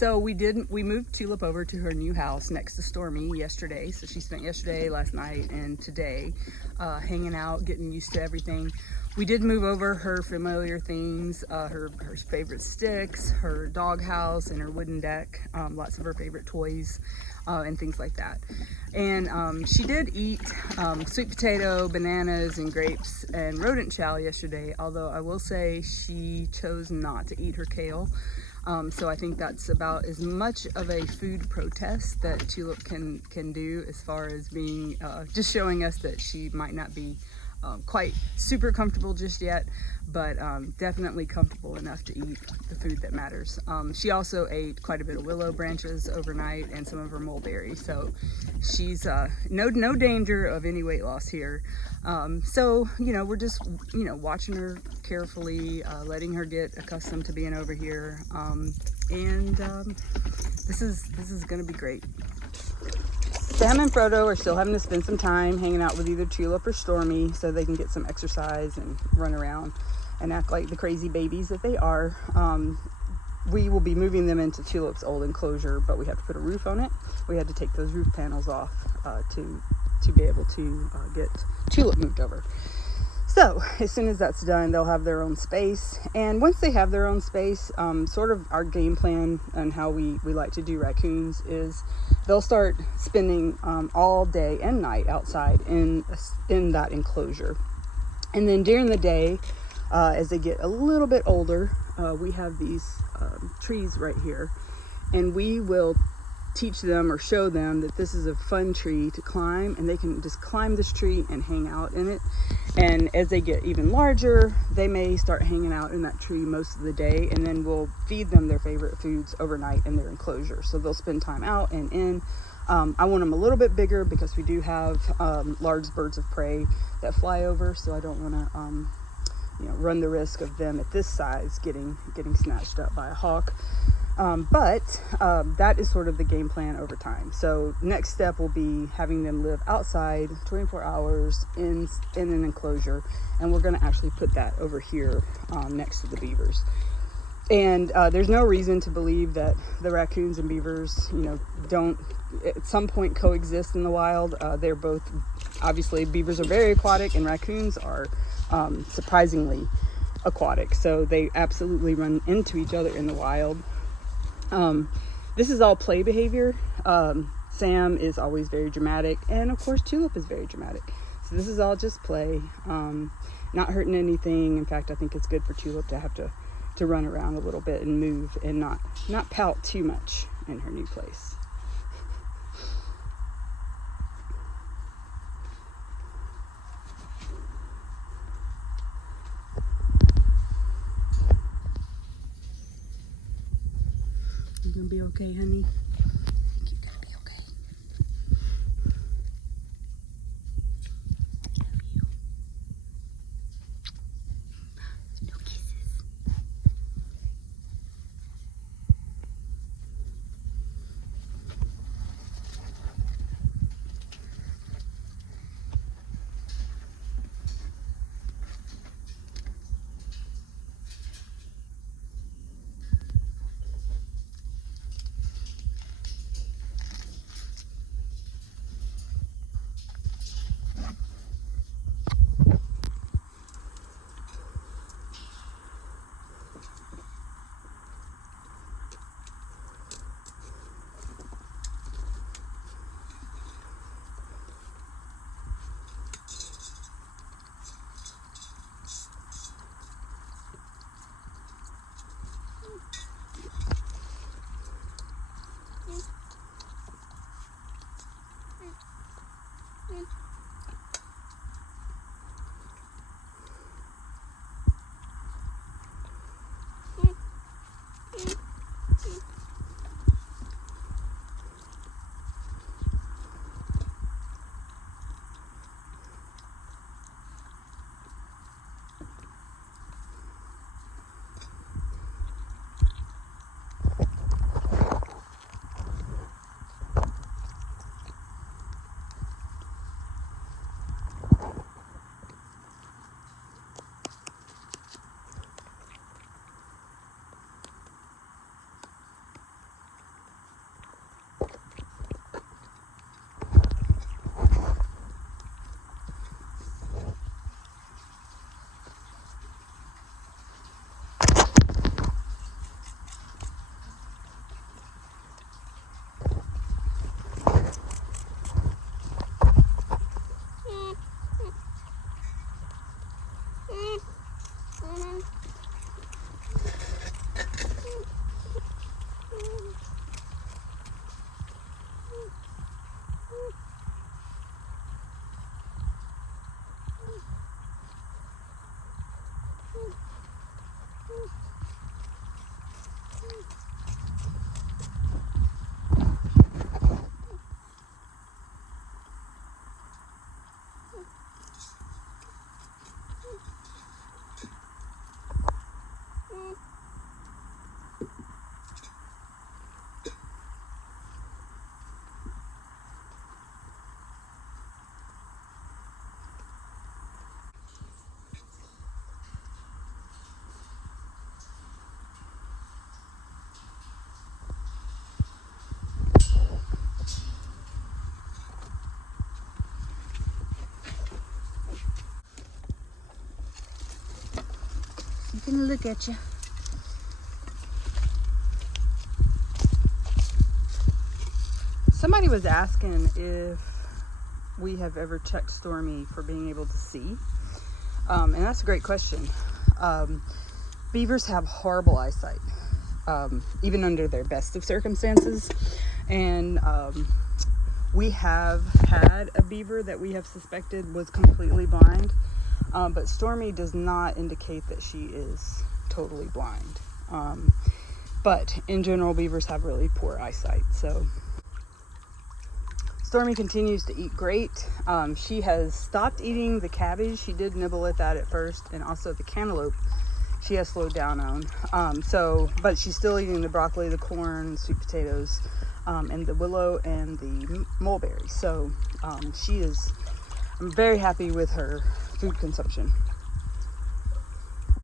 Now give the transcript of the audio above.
So we moved Tulip over to her new house next to Stormy yesterday. So she spent yesterday, last night, and today hanging out, getting used to everything. We did move over her familiar things, her favorite sticks, her dog house, and her wooden deck, lots of her favorite toys and things like that. And she did eat sweet potato, bananas, and grapes and rodent chow yesterday, although I will say she chose not to eat her kale. So I think that's about as much of a food protest that Tulip can do, as far as being just showing us that she might not be quite super comfortable just yet, but definitely comfortable enough to eat the food that matters. She also ate quite a bit of willow branches overnight and some of her mulberries, so she's no danger of any weight loss here. So we're just watching her carefully, letting her get accustomed to being over here, and this is gonna be great. Sam and Frodo are still having to spend some time hanging out with either Tulip or Stormy so they can get some exercise and run around and act like the crazy babies that they are. We will be moving them into Tulip's old enclosure, but we have to put a roof on it. We had to take those roof panels off to be able to get Tulip moved over. So as soon as that's done, they'll have their own space. And once they have their own space, sort of our game plan and how we like to do raccoons is they'll start spending all day and night outside in that enclosure. And then during the day, as they get a little bit older, we have these trees right here, and we will teach them or show them that this is a fun tree to climb, and they can just climb this tree and hang out in it. And as they get even larger, they may start hanging out in that tree most of the day, and then we'll feed them their favorite foods overnight in their enclosure. So they'll spend time out and in. I want them a little bit bigger because we do have large birds of prey that fly over, so I don't want to run the risk of them at this size getting snatched up by a hawk. But that is sort of the game plan over time. So next step will be having them live outside 24 hours in an enclosure, and we're going to actually put that over here next to the beavers. And there's no reason to believe that the raccoons and beavers don't at some point coexist in the wild. They're both, obviously, beavers are very aquatic and raccoons are surprisingly aquatic, so they absolutely run into each other in the wild. This is all play behavior. Sam is always very dramatic, and of course Tulip is very dramatic. So this is all just play, not hurting anything. In fact, I think it's good for Tulip to have to run around a little bit and move and not pout too much in her new place. You gonna be okay, honey? I think you're gonna be okay. I love you. No kisses. Look at you. Somebody was asking if we have ever checked Stormy for being able to see. And that's a great question. Beavers have horrible eyesight, even under their best of circumstances. And we have had a beaver that we have suspected was completely blind. But Stormy does not indicate that she is totally blind. But in general, beavers have really poor eyesight. So Stormy continues to eat great. She has stopped eating the cabbage. She did nibble at that at first, and also the cantaloupe she has slowed down on. But she's still eating the broccoli, the corn, sweet potatoes, and the willow and the mulberry. So I'm very happy with her food consumption.